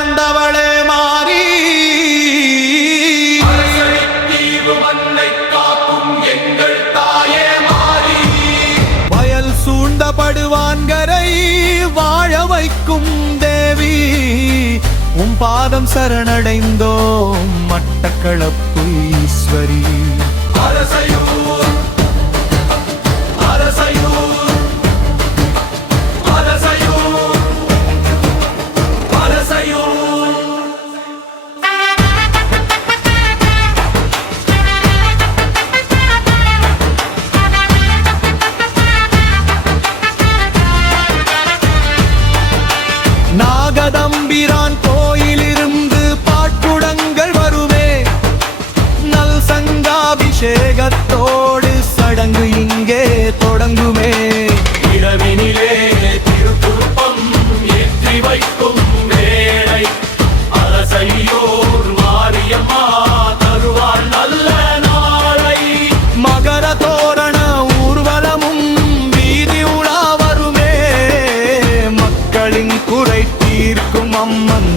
அமர்ந்தவளே மாறி எங்கள் தாயே மாறி வயல் சூழ்ந்தபடுவான்கரை வாழ வைக்கும் தேவி உம் பாதம் சரணடைந்தோம் மட்டக்களப்பு ஈஸ்வரி அரசையூர் அரசையூர் அரசையூர் அரசையூர் நாகதம்பிரான் கோயிலிருந்து பாட்டுடங்கள் வருமே நல் சங்காபிஷேகத்தோடு சடங்கு இங்கே தொடங்குமே இரவினிலே திருக்குறுப்பம் ஏற்றி வைக்கும் வேளை அரசையோர் மாரியம்மா தருவார் நல்ல நாளை மகர தோரண ஊர்வலமும் வீதி உலா வருமே மக்களின் குறை தீர்க்கும் அம்மன்